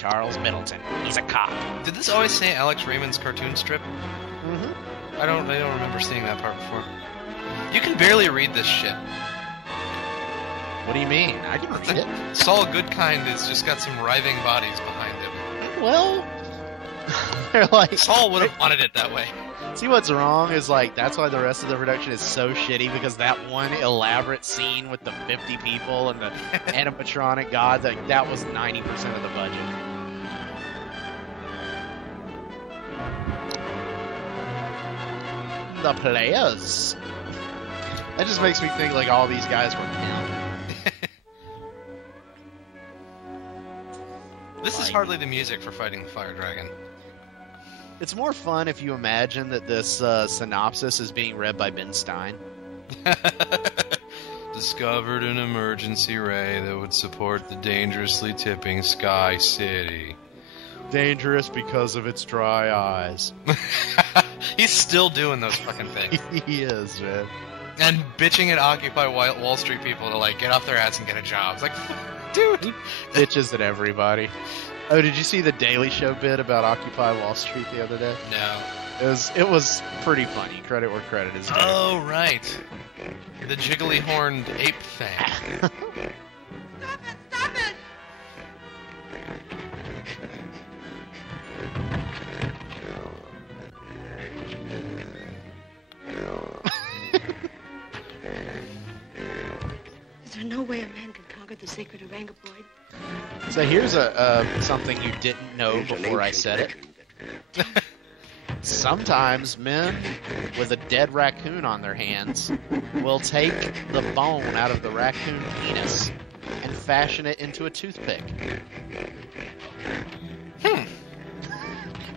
Charles Middleton. He's a cop. Did this always say Alex Raymond's cartoon strip? Mm-hmm. I don't remember seeing that part before. You can barely read this shit. What do you mean? I can read it. Saul Goodkind has just got some writhing bodies behind him. Well, they're like... Saul would have wanted it that way. See, what's wrong is, like, that's why the rest of the production is so shitty, because that one elaborate scene with the 50 people and the animatronic gods, like, that was 90% of the budget. The players. That just makes me think, like, all these guys were pimp. This is hardly the music for fighting the Fire Dragon. It's more fun if you imagine that this synopsis is being read by Ben Stein. Discovered an emergency ray that would support the dangerously tipping Sky City. Dangerous because of its dry eyes. He's still doing those fucking things. He is, man. And bitching at Occupy Wall Street people to, like, get off their ass and get a job. It's like, dude! He bitches at everybody. Oh, did you see the Daily Show bit about Occupy Wall Street the other day? No. It was pretty funny. Credit where credit is due. Oh, right. The jiggly-horned ape thing. Stop it! Stop it! Is there no way a man can conquer the sacred Orangopoid? So here's something you didn't know before I said it. Sometimes men with a dead raccoon on their hands will take the bone out of the raccoon penis and fashion it into a toothpick.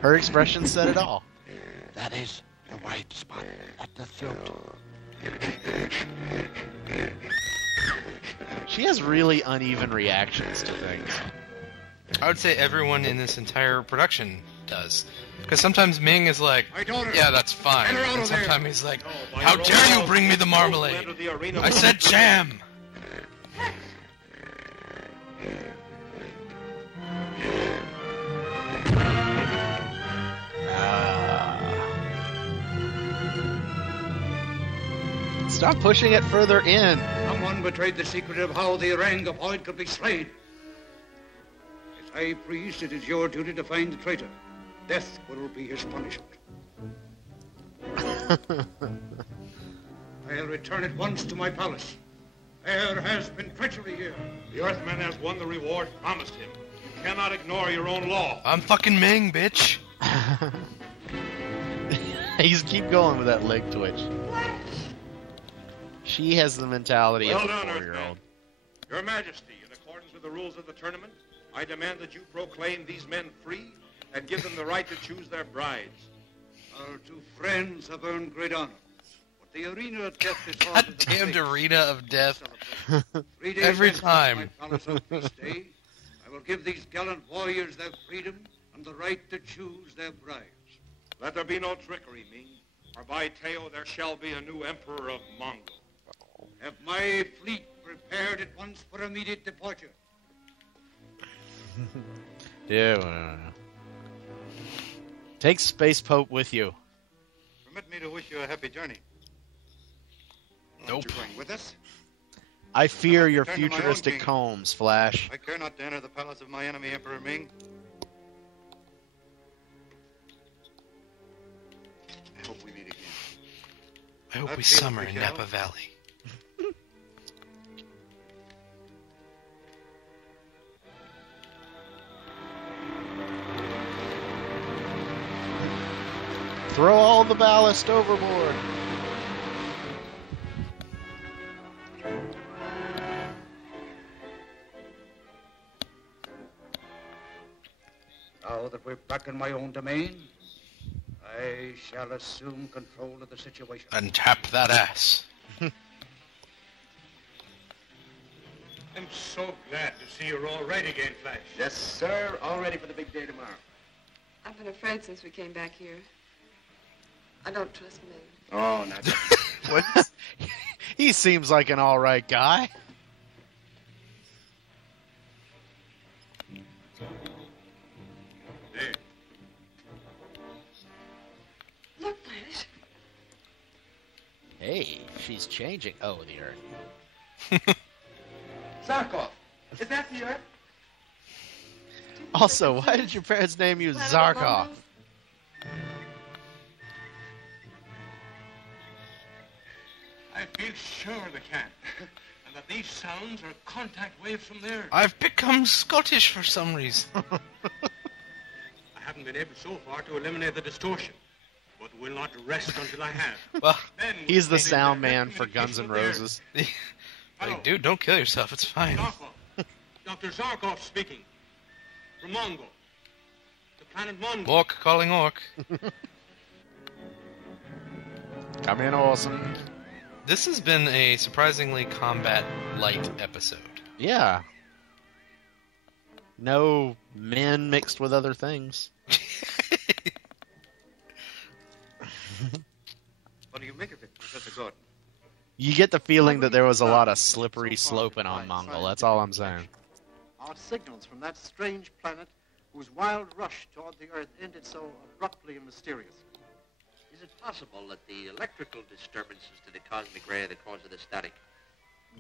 Her expression said it all. That is the white spot at the throat. She has really uneven reactions to things. I would say everyone in this entire production does. Because sometimes Ming is like, yeah, that's fine. And sometimes he's like, how dare you bring me the marmalade? I said jam! Stop pushing it further in. Someone betrayed the secret of how the Orangopoid could be slain. As High Priest, it is your duty to find the traitor. Death will be his punishment. I'll return at once to my palace. There has been treachery here. The Earthman has won the reward promised him. You cannot ignore your own law. I'm fucking Ming, bitch. He's keep going with that leg twitch. She has the mentality of a 4-year-old. Your Majesty, in accordance with the rules of the tournament, I demand that you proclaim these men free and give them the right to choose their brides. Our two friends have earned great honors, but the arena of death is Goddamned arena of death. 3 days Every hence, time. my palace on feast day, I will give these gallant warriors their freedom and the right to choose their brides. Let there be no trickery, Ming, or by Teo there shall be a new emperor of Mongol. Have my fleet prepared at once for immediate departure. Yeah. Take Space Pope with you. Permit me to wish you a happy journey. Nope. Aren't you going with us? I fear your Return to my own futuristic king. combs, Flash. I care not to enter the palace of my enemy, Emperor Ming. I hope we meet again. I hope That we feels summer we in shall. Napa Valley. Throw all the ballast overboard. Now that we're back in my own domain, I shall assume control of the situation. And tap that ass. I'm so glad to see you're all right again, Flash. Yes, sir. All ready for the big day tomorrow. I've been afraid since we came back here. I don't trust Ming. Oh, not that. What? He seems like an all right guy. Hey, she's changing. Oh, the Earth. Zarkov, is that the Earth? Also, why did your parents name you Zarkov? I feel sure they can. And that these sounds are contact waves from there. I've become Scottish for some reason. I haven't been able so far to eliminate the distortion, but will not rest until I have. Well, Then He's the we'll sound make man direct for Guns N' communication with Roses. like, dude, don't kill yourself. It's fine. the air. Zarkov. Dr. Zarkov speaking. From Mongol. The planet Mongol. Orc calling orc. Come in, Olsen. This has been a surprisingly combat-light episode. Yeah. No men mixed with other things. What do you make of it, Professor Gordon? You get the feeling that there was a lot of slippery sloping on Mongol. That's all I'm saying. Are signals from that strange planet whose wild rush toward the Earth ended so abruptly and mysteriously. Is it possible that the electrical disturbances to the cosmic ray are the cause of the static?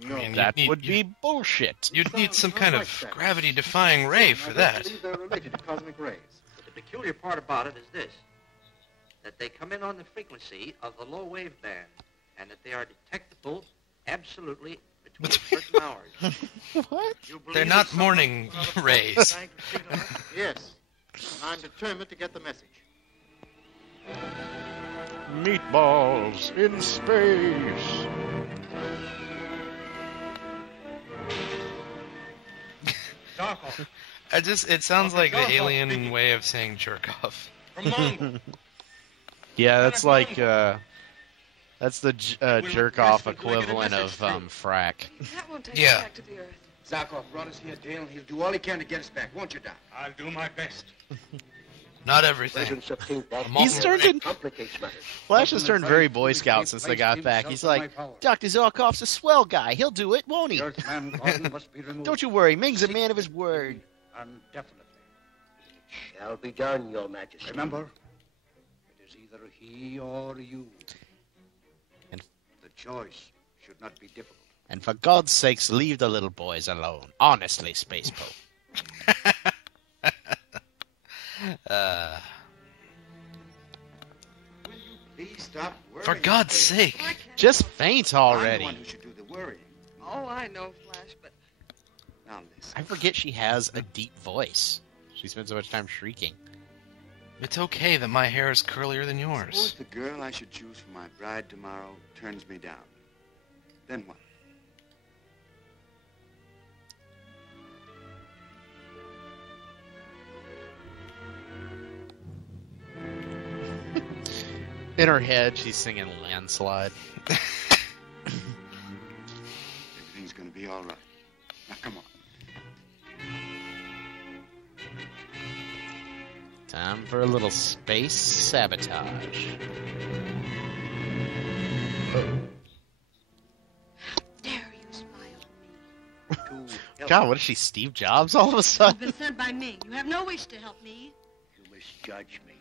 No. I mean, That would be bullshit. You'd need some kind of gravity-defying ray for I that. believe they're related to cosmic rays. But the peculiar part about it is this, that they come in on the frequency of the low wave band, and that they are detectable absolutely between certain hours. What? They're not morning rays. Yes. And I'm determined to get the message. Meatballs in space. Zarkov. It sounds like the alien way of saying jerk off. From Mongol. Yeah, that's like, that's the jerk off equivalent of frack. That won't take Yeah. us back to the Earth. Zarkov brought us here, Dale. He'll do all he can to get us back, won't you, Doc? I'll do my best. Not everything. Presence of think that He's turned in. complicates matters. Flash has turned very Boy Scout since they got back. He's like, Dr. Zarkov's a swell guy. He'll do it, won't he? The Earthman Gordon must be removed. Don't you worry. Ming's a man of his word. And definitely. Shall be done, Your Majesty. Remember, it is either he or you. And- the choice should not be difficult. And for God's sakes, leave the little boys alone. Honestly, Space Pope. Will you please stop worrying? For God's sake. I can't. Just faint I'm the already. one who should do the worrying. Oh, I know, Flash, but Now listen. I forget she has a deep voice. She spends so much time shrieking. It's okay that my hair is curlier than Suppose yours. the girl I should choose for my bride tomorrow turns me down. Then what? In her head, she's singing Landslide. Everything's gonna be all right. Now come on. Time for a little space sabotage. dare you smile at me? God, what is she, Steve Jobs all of a You've sudden? been sent by me. You have no wish to help me. You misjudge me.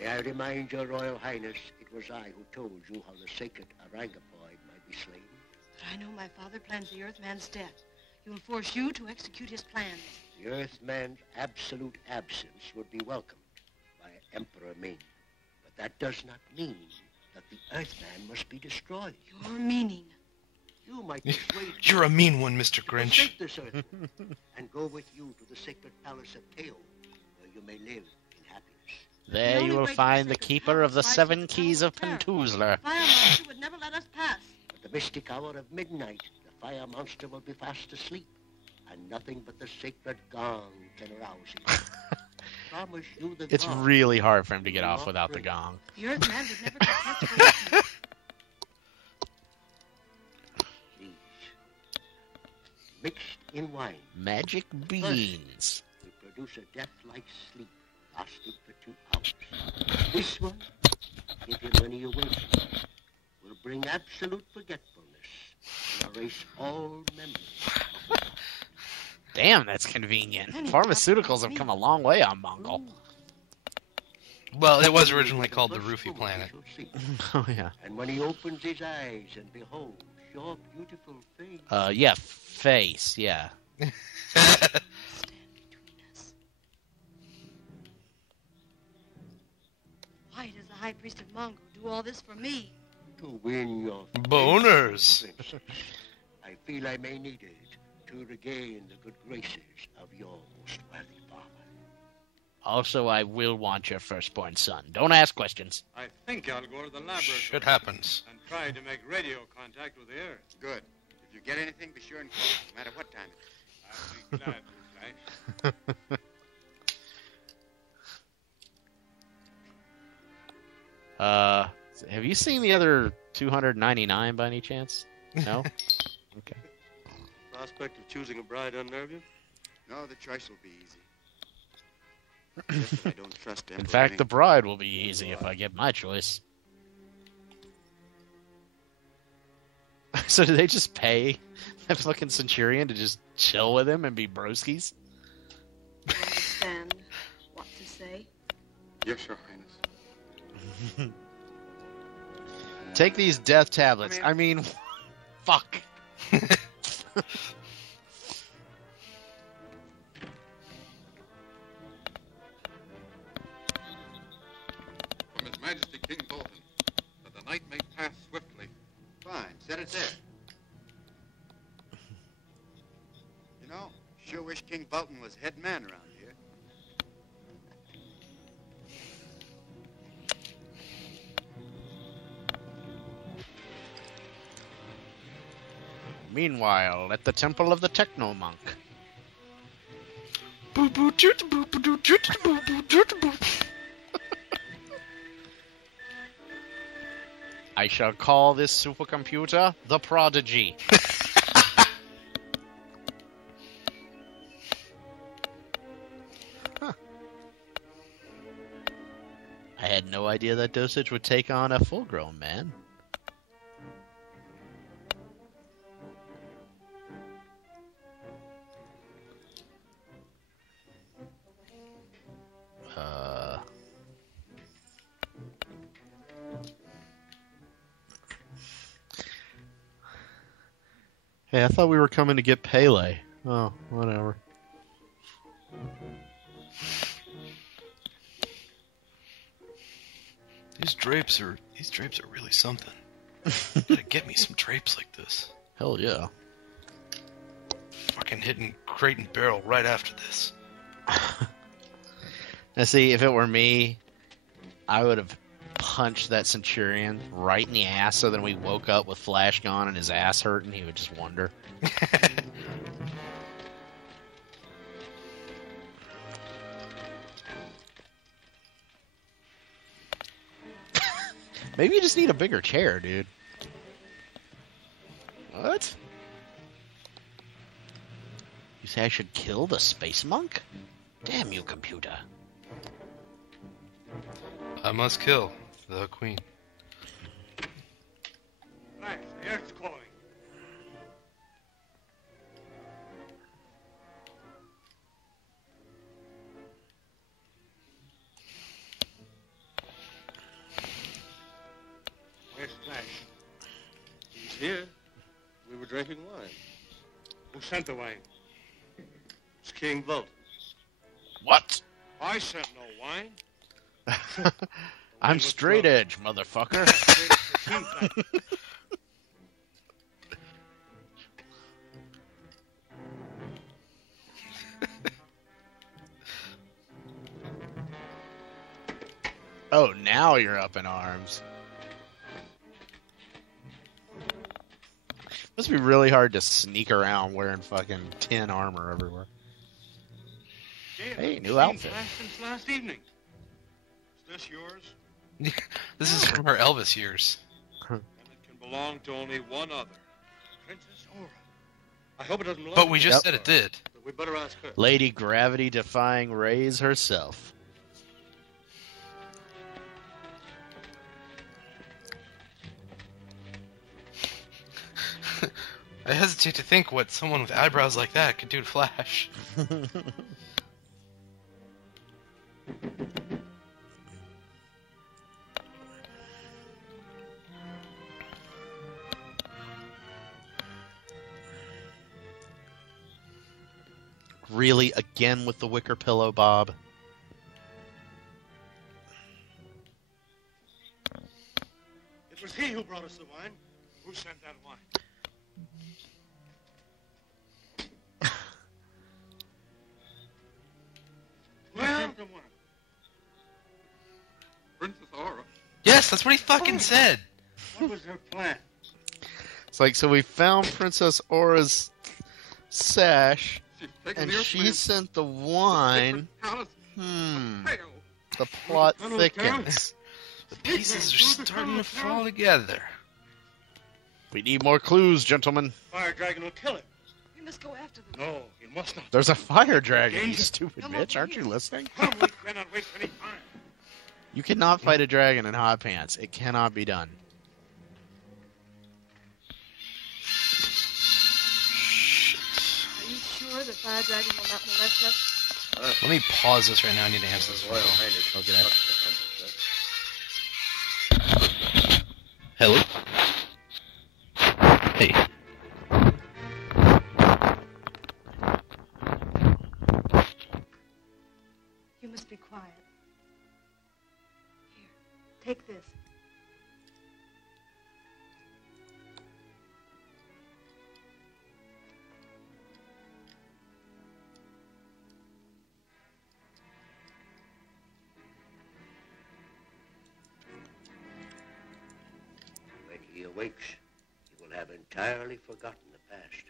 May I remind your Royal Highness, it was I who told you how the sacred Arangopoid might be slain. But I know my father plans the Earthman's death. He will force you to execute his plans. The Earthman's absolute absence would be welcomed by Emperor Ming. But that does not mean that the Earthman must be destroyed. Your meaning. You might persuade me You're a mean one, Mr. to Grinch. forsake this Earth and go with you to the sacred palace of Teo, where you may live in happiness. There you will find the keeper of the 7 keys of Pentuzler. Fire monster would never let us pass. At the mystic hour of midnight, the fire monster will be fast asleep, and nothing but the sacred gong can arouse him. Promise you the It's gong. really hard for him to get off without the gong. The Earthman would never get touched for us. These, mixed in wine, Magic beans. will produce a death-like sleep lasting for 2 hours. This one, give him when he awakens, will bring absolute forgetfulness and erase all memories. Damn, that's convenient. Pharmaceuticals have come a long way on Mongol. Well, it was originally called the Roofie Planet. Oh, yeah. And when he opens his eyes and beholds your beautiful face. Yeah, face, yeah. Why does the High Priest of Mongo do all this for me? To win your Boners. I feel I may need it to regain the good graces of your most worthy father. Also, I will want your firstborn son. Don't ask questions. I think I'll go to the laboratory. Shit happens. And try to make radio contact with the Earth. Good. If you get anything, be sure and call, no matter what time it is. I'll be glad to, Flash. Have you seen the other 299 by any chance? No? Okay. Prospect of choosing a bride unnerve you? No, the choice will be easy. Just that I don't trust In Emperor fact, Ming. the bride will be easy if I get my choice. So do they just pay that fucking Centurion to just chill with him and be broskies? Understand what to say? Yes, Your Highness. Take these death tablets. I mean fuck. From His Majesty King Bolton, that the night may pass swiftly. Fine, set it there. You know, sure wish King Bolton was head man around here. Meanwhile, at the Temple of the Techno Monk. I shall call this supercomputer the Prodigy. Huh. I had no idea that dosage would take on a full-grown man. Hey, I thought we were coming to get Pele. Oh, whatever. These drapes are really something. Gotta get me some drapes like this. Hell yeah. Fucking hitting crate and barrel right after this. Now see, if it were me, I would have punched that Centurion right in the ass so then we woke up with Flash gone and his ass hurt and he would just wonder. Maybe you just need a bigger chair, dude. What? You say I should kill the space monk? Damn you, computer. I must kill the queen. Flash, the Earth's calling. Where's Flash? He's here. We were drinking wine. Who sent the wine? It's King Bolton. What? I sent no wine. I'm straight edge, motherfucker. Oh, now you're up in arms. Must be really hard to sneak around wearing fucking tin armor everywhere. Hey, new outfit. Since last evening. Is this yours? This is from her Elvis years. And it can belong to only one other. Princess Aura. I hope it doesn't belong But we to just her. said it did. But we better ask her. Lady Gravity defying Rays herself. I hesitate to think what someone with eyebrows like that could do to Flash. Really, again with the wicker pillow, Bob? It was he who brought us the wine. Who sent that wine? Well, Princess Aura. Yes, that's what he fucking said. What was her plan? It's like, so we found Princess Aura's sash, and she sent the wine. The plot thickens. The pieces are starting to fall together. We need more clues, gentlemen. Fire dragon will kill him. We must go after them. No, you must not. There's a fire dragon, you stupid bitch. Aren't you listening? Come, we cannot waste any time. You cannot fight a dragon in hot pants. It cannot be done. Are you sure the fire dragon will not molest us? Let me pause this right now. I need to answer this phone call. Okay. Hello? Hey. You must be quiet. Here, take this. When he awakes, he will have entirely forgotten the past.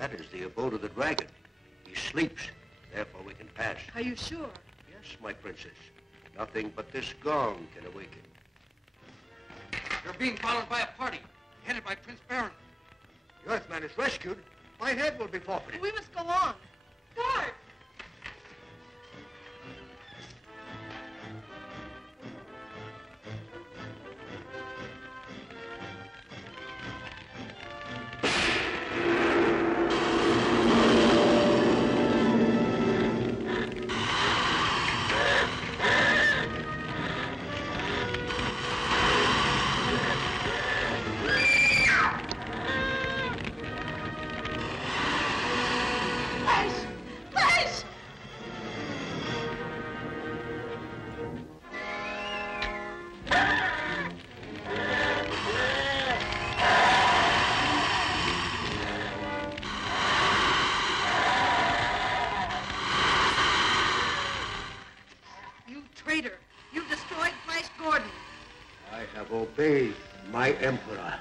That is the abode of the dragon. He sleeps, therefore we can pass. Are you sure? Yes, my princess. Nothing but this gong can awaken. You're being followed by a party, headed by Prince Baron. The Earthman is rescued. My head will be forfeited. We must go on. Guard! Traitor! You've destroyed Flash Gordon. I have obeyed my emperor.